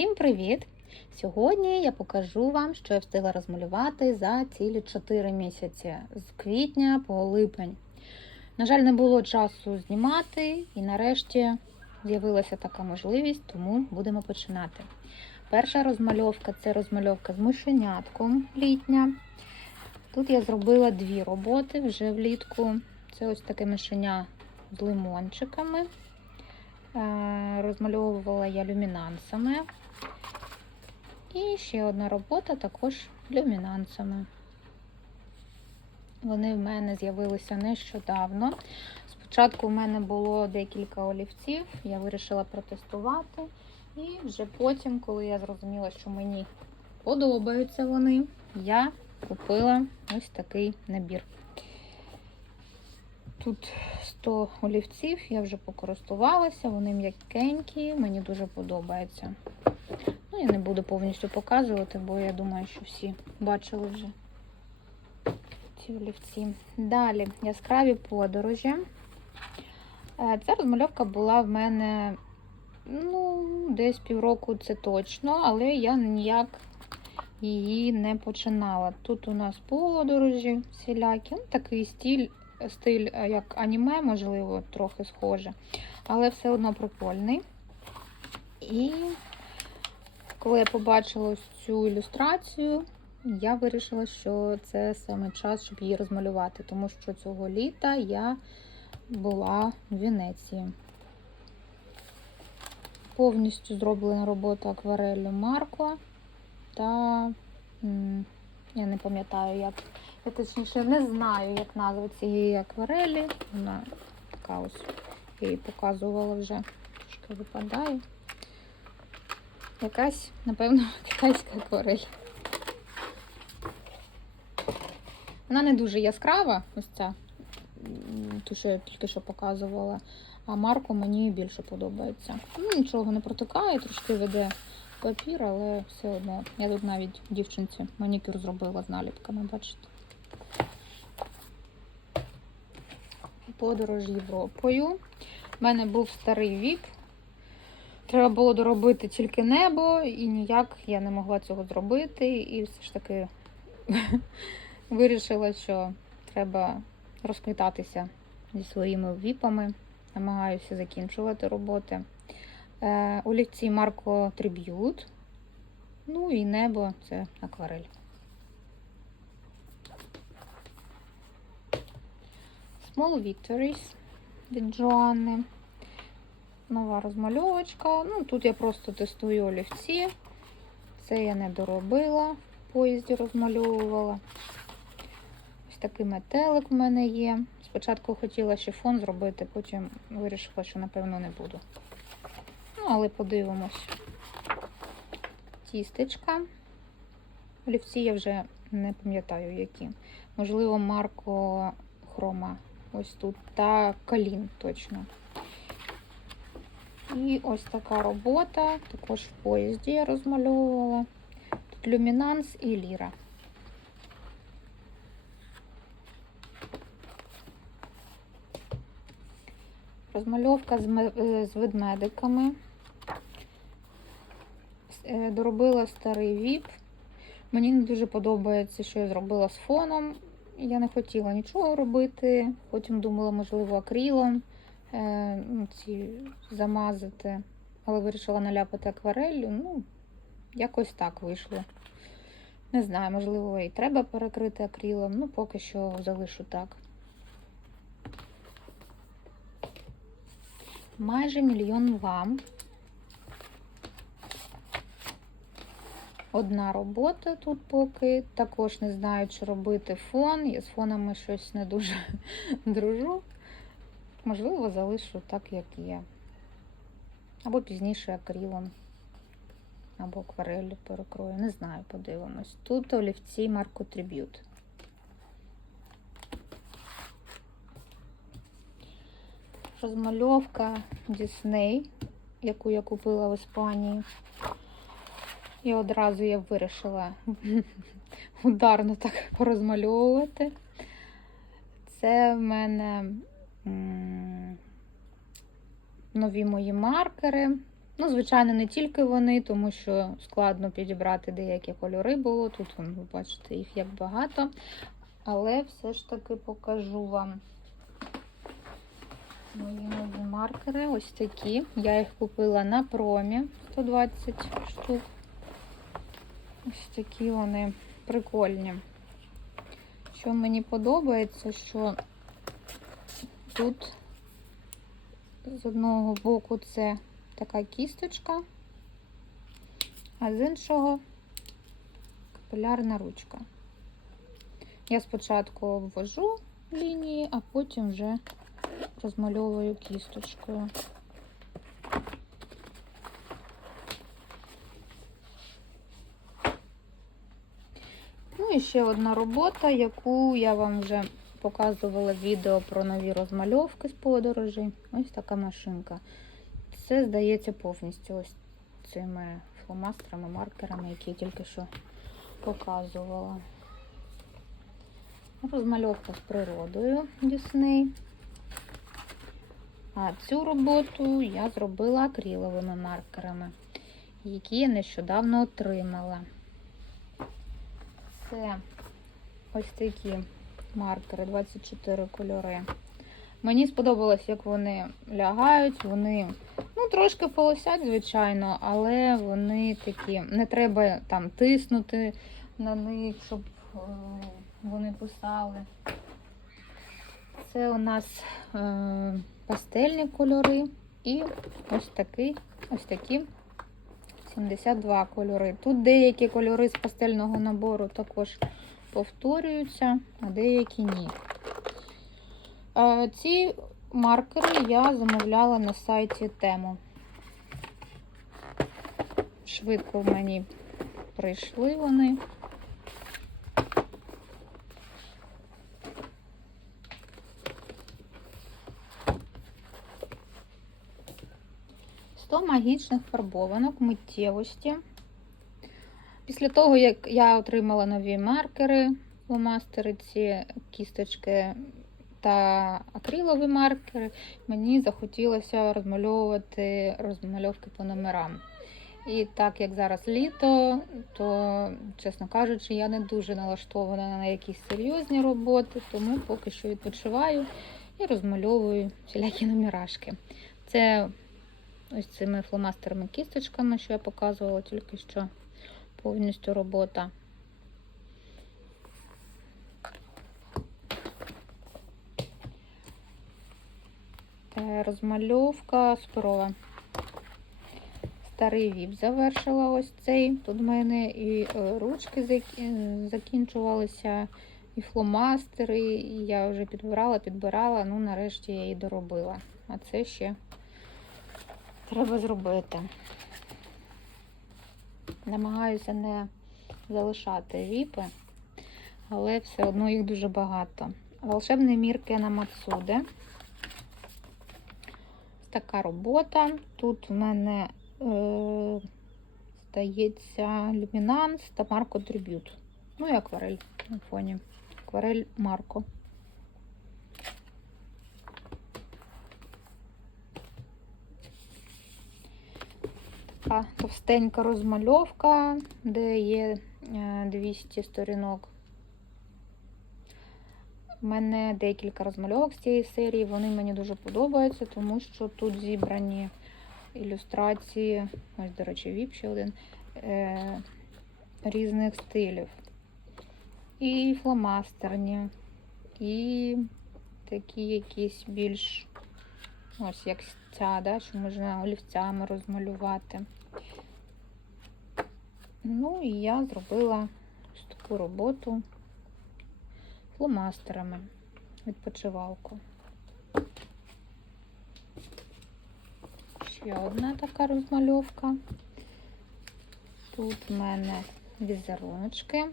Всім привіт! Сьогодні я покажу вам, що я встигла розмалювати за цілі 4 місяці з квітня по липень. На жаль, не було часу знімати, і нарешті з'явилася така можливість, тому будемо починати. Перша розмальовка це розмальовка з мишенятком літня. Тут я зробила дві роботи вже влітку. Це ось таке мишеня з лимончиками. Е, Розмальовувала я люмінансами. І ще одна робота також люмінансами. Вони в мене з'явилися нещодавно. Спочатку в мене було декілька олівців, я вирішила протестувати. І вже потім, коли я зрозуміла, що мені подобаються вони, я купила ось такий набір. Тут 100 олівців, я вже покористувалася, вони м'якенькі, мені дуже подобається. Я не буду повністю показувати, бо я думаю, що всі бачили вже ці олівці. Далі яскраві подорожі. Е, Ця розмальовка була в мене ну, десь півроку це точно, але я ніяк її не починала. Тут у нас подорожі всілякі, ну, такий стиль, стиль е, як аніме, можливо, трохи схоже, але все одно прикольний. І коли я побачила цю ілюстрацію, я вирішила, що це саме час, щоб її розмалювати, тому що цього літа я була в Венеції. Повністю зроблена робота аквареллю Марко та я не пам'ятаю, як я точніше не знаю, як назва цієї акварелі. Вона така ось я її показувала вже, трошки випадає. Якась, напевно, китайська акварель. Вона не дуже яскрава, ось ця, ту, що я тільки що показувала. А Марко мені більше подобається. Ну, нічого не протикає, трошки веде папір, але все одно. Я тут навіть дівчинці манікюр зробила з наліпками, бачите. Подорож Європою. У мене був старий віп. Треба було доробити тільки небо, і ніяк я не могла цього зробити. І все ж таки вирішила, що треба розквітатися зі своїми віпами. Намагаюся закінчувати роботи. Е, олівці Марко Tribute. Ну і небо це акварель. Small Victories від Джоанни. Нова розмальовочка. Ну, тут я просто тестую олівці. Це я не доробила, в поїзді розмальовувала. Ось такий метелик в мене є. Спочатку хотіла шифон зробити, потім вирішила, що напевно не буду. Ну, але подивимось. Тістечка. Олівці я вже не пам'ятаю, які. Можливо, Марко Хрома. Ось тут. Та Калін точно. І ось така робота. Також в поїзді я розмальовувала. Тут люмінанс і ліра. Розмальовка з, е, ведмедиками. Е, Доробила старий віп. Мені не дуже подобається, що я зробила з фоном. Я не хотіла нічого робити. Потім думала, можливо, акрилом ну, ці замазати. Але вирішила наляпати аквареллю. Ну, якось так вийшло. Не знаю, можливо, і треба перекрити акрилом. Ну, поки що залишу так. Майже мільйон вам. Одна робота тут поки. Також не знаю, чи робити фон. Я з фонами щось не дуже дружу. Можливо, залишу так, як є. Або пізніше акрилом. Або акварелью перекрою. Не знаю, подивимось. Тут олівці Марко Tribute. Розмальовка Disney, яку я купила в Іспанії. І одразу я вирішила ударно так порозмальовувати. Це в мене нові мої маркери. Ну, звичайно, не тільки вони, тому що складно підібрати деякі кольори було. Тут ви бачите їх як багато. Але все ж таки покажу вам мої нові маркери. Ось такі. Я їх купила на промі 120 штук. Ось такі вони прикольні. Що мені подобається, що тут з одного боку це така кісточка, а з іншого капілярна ручка. Я спочатку обвожу лінії, а потім вже розмальовую кісточкою. Ну і ще одна робота, яку я вам вже показувала відео про нові розмальовки з подорожей. Ось така машинка. Це, здається, повністю ось цими фломастерами, маркерами, які я тільки що показувала. Розмальовка з природою Дісней. А цю роботу я зробила акриловими маркерами, які я нещодавно отримала. Це ось такі маркери, 24 кольори. Мені сподобалось, як вони лягають. Вони ну, трошки полосять, звичайно, але вони такі, не треба там тиснути на них, щоб е, вони писали. Це у нас е, пастельні кольори і ось такий, ось такі 72 кольори. Тут деякі кольори з пастельного набору також повторюються, а деякі ні. Ці маркери я замовляла на сайті Тему. Швидко в мені прийшли вони. Сто магічних фарбованок миттєвості. Після того, як я отримала нові маркери, фломастери, ці кісточки та акрилові маркери, мені захотілося розмальовувати розмальовки по номерам. І так як зараз літо, то, чесно кажучи, я не дуже налаштована на якісь серйозні роботи, тому поки що відпочиваю і розмальовую всілякі номерашки. Це ось цими фломастерами кісточками, що я показувала тільки що повністю робота. Та розмальовка спорова. Старий віп завершила ось цей. Тут в мене і е, ручки закінчувалися, і фломастери. І я вже підбирала, підбирала. Ну, нарешті я її доробила. А це ще треба зробити. Намагаюся не залишати віпи, але все одно їх дуже багато. Волшебні мірки на Мацуде. Така робота. Тут в мене, е, здається, люмінанс та Марко Трибют. Ну і акварель на фоні. Акварель Марко. Така товстенька розмальовка, де є е, 200 сторінок. У мене декілька розмальовок з цієї серії. Вони мені дуже подобаються, тому що тут зібрані ілюстрації, ось, до речі, віп ще один, е, різних стилів. І фломастерні, і такі якісь більш, ось як ця, да, що можна олівцями розмалювати. Ну і я зробила ось таку роботу фломастерами відпочивалку. Ще одна така розмальовка. Тут в мене візеруночки.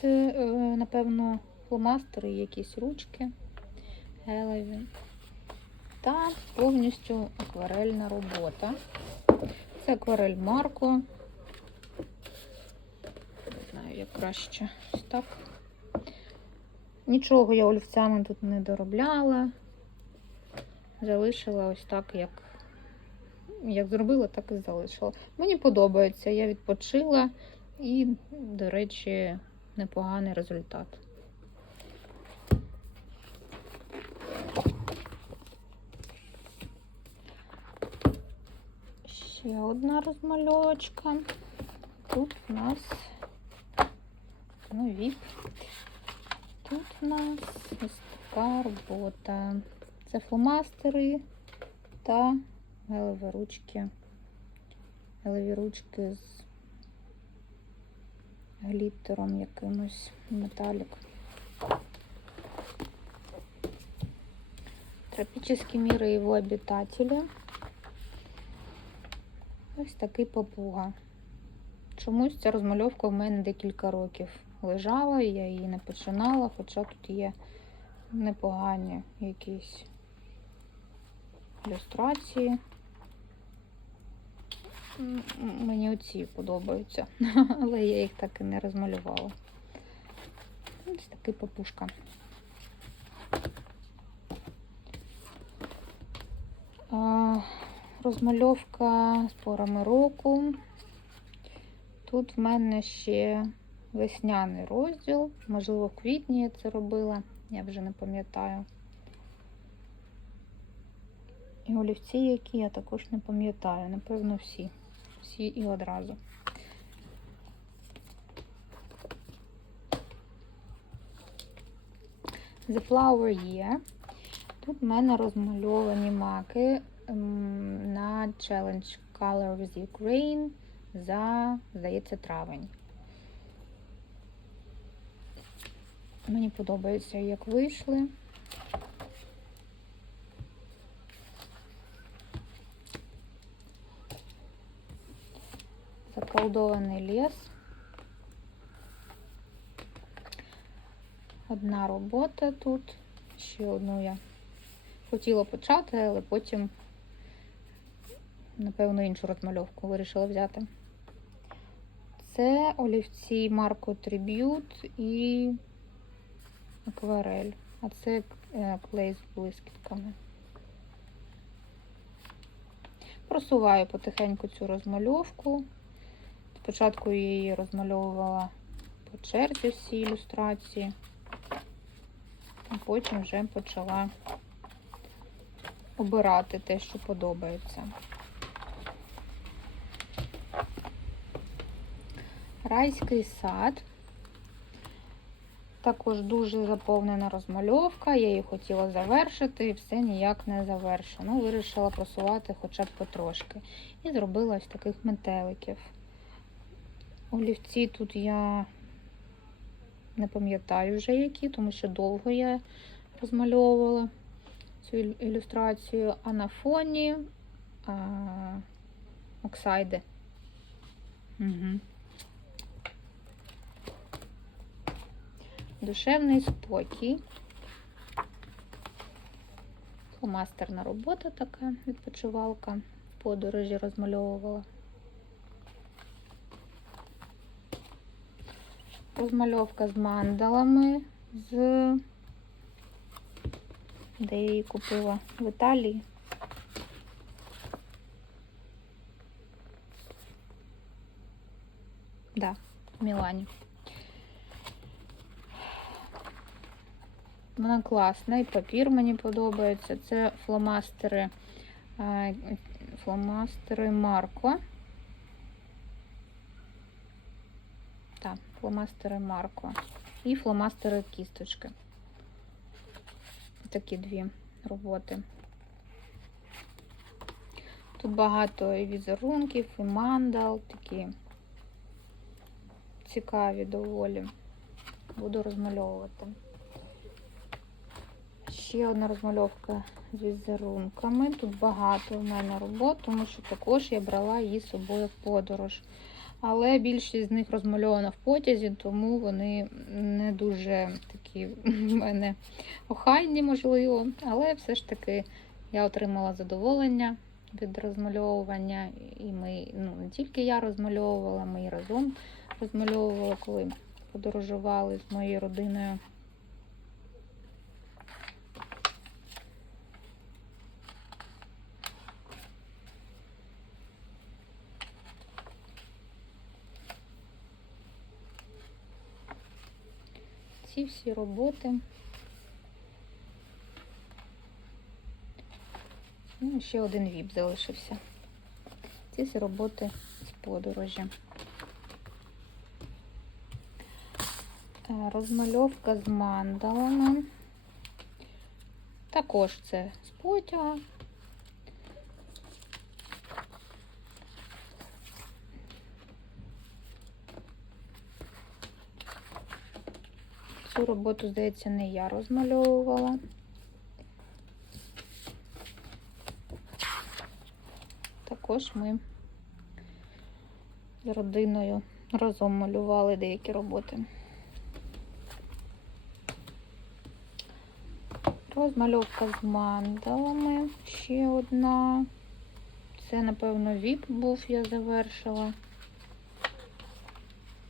Це, е, напевно, фломастери, якісь ручки гелеві. Та повністю акварельна робота. Це акварель Марко. Як краще ось так. Нічого я олівцями тут не доробляла. Залишила ось так, як як зробила, так і залишила. Мені подобається, я відпочила і, до речі, непоганий результат. Ще одна розмальовочка. Тут у нас ну, віп. Тут у нас ось така робота. Це фломастери та гелеві ручки. Гелеві ручки з гліттером якимось металік. Тропические миры и его обитатели. Ось такий папуга. Чомусь ця розмальовка в мене декілька років лежала, і я її не починала, хоча тут є непогані якісь ілюстрації. Мені оці подобаються, але я їх так і не розмалювала. Ось такий папушка. Розмальовка з порами року. Тут в мене ще весняний розділ, можливо, в квітні я це робила, я вже не пам'ятаю. І олівці, які я також не пам'ятаю, напевно, всі. Всі і одразу. The Flower Year. Тут в мене розмальовані маки ем, на Challenge Color with Ukraine за, здається, травень. Мені подобається, як вийшли. Заколдований ліс. Одна робота тут. Ще одну я хотіла почати, але потім, напевно, іншу розмальовку вирішила взяти. Це олівці Марко Триб'ют і акварель. А це е, клей з блискітками. Просуваю потихеньку цю розмальовку. Спочатку я її розмальовувала по черзі всі ілюстрації, а потім вже почала обирати те, що подобається. Райський сад. Також дуже заповнена розмальовка. Я її хотіла завершити і все ніяк не завершено. Вирішила просувати хоча б потрошки. І зробила ось таких метеликів. Олівці тут я не пам'ятаю вже які, тому що довго я розмальовувала цю ілюстрацію, а на фоні а, оксайди. Угу. Душевний спокій. Фломастерна робота така, відпочивалка. Подорожі розмальовувала. Розмальовка з мандалами, з де я її купила в Італії. Да, в Мілані. Вона класна, і папір мені подобається. Це фломастери, е, фломастери Марко. Так, фломастери Марко. І фломастери кісточки. Такі дві роботи. Тут багато і візерунків, і мандал, такі цікаві доволі. Буду розмальовувати. Ще одна розмальовка з візерунками. Тут багато в мене робот, тому що також я брала її з собою в подорож. Але більшість з них розмальована в потязі, тому вони не дуже такі в мене охайні, можливо. Але все ж таки я отримала задоволення від розмальовування. І ми, ну не тільки я розмальовувала, ми і разом розмальовували, коли подорожували з моєю родиною. Ці всі роботи. Ну, ще один віп залишився. Ці всі роботи з подорожі. Е, Розмальовка з мандалами. Також це з потяга. Цю роботу, здається, не я розмальовувала. Також ми з родиною разом малювали деякі роботи. Розмальовка з мандалами. Ще одна. Це, напевно, віп був, я завершила.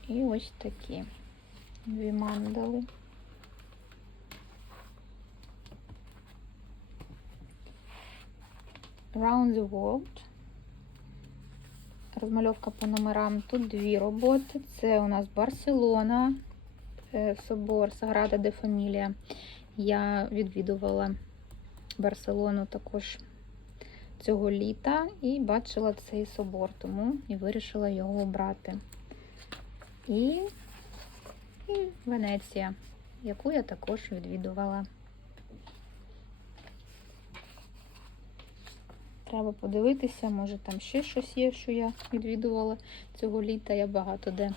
І ось такі дві мандали. Round the World. Розмальовка по номерам. Тут дві роботи. Це у нас Барселона, е, собор Саграда де Фамілія. Я відвідувала Барселону також цього літа і бачила цей собор, тому і вирішила його обрати. І, і Венеція, яку я також відвідувала. Треба подивитися, може там ще щось є, що я відвідувала цього літа. Я багато де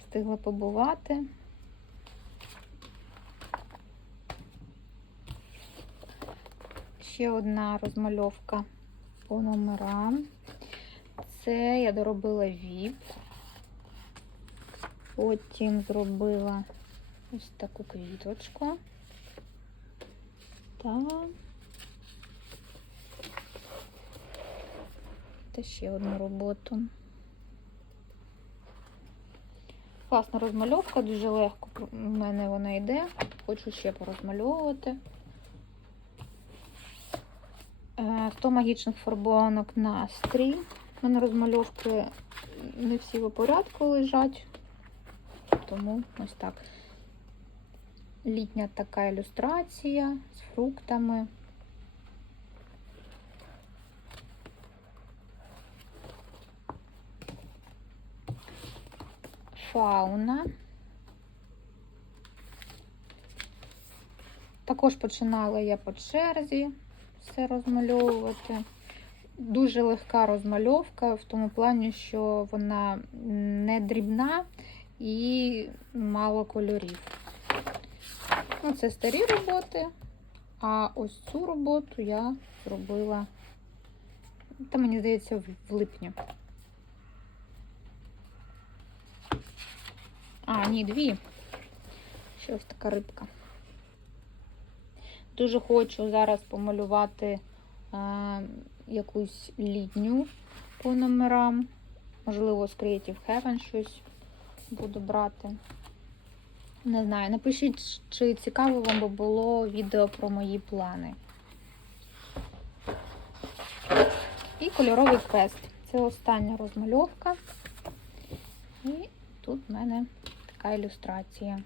встигла побувати. Ще одна розмальовка по номерам. Це я доробила віп. Потім зробила ось таку квіточку. Та, та ще одну роботу. Класна розмальовка, дуже легко у мене вона йде. Хочу ще порозмальовувати. 100 магічних фарбованок настрій. У мене розмальовки не всі по порядку лежать, тому ось так. Літня така ілюстрація з фруктами. Фауна. Також починала я по черзі все розмальовувати. Дуже легка розмальовка в тому плані, що вона не дрібна і мало кольорів. Ну, це старі роботи, а ось цю роботу я зробила, та мені здається, в липні. А, ні, дві. Ще ось така рибка. Дуже хочу зараз помалювати е, якусь літню по номерам. Можливо, з Creative Heaven щось буду брати. Не знаю, напишіть, чи цікаво вам би було відео про мої плани. І кольоровий квест. Це остання розмальовка. І тут в мене така ілюстрація.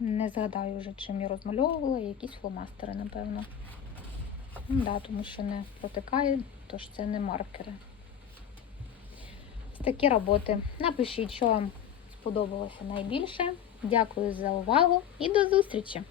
Не згадаю вже, чим я розмальовувала, якісь фломастери, напевно. Ну, да, тому що не протикає, тож це не маркери. Такі роботи. Напишіть, що вам сподобалося найбільше. Дякую за увагу і до зустрічі!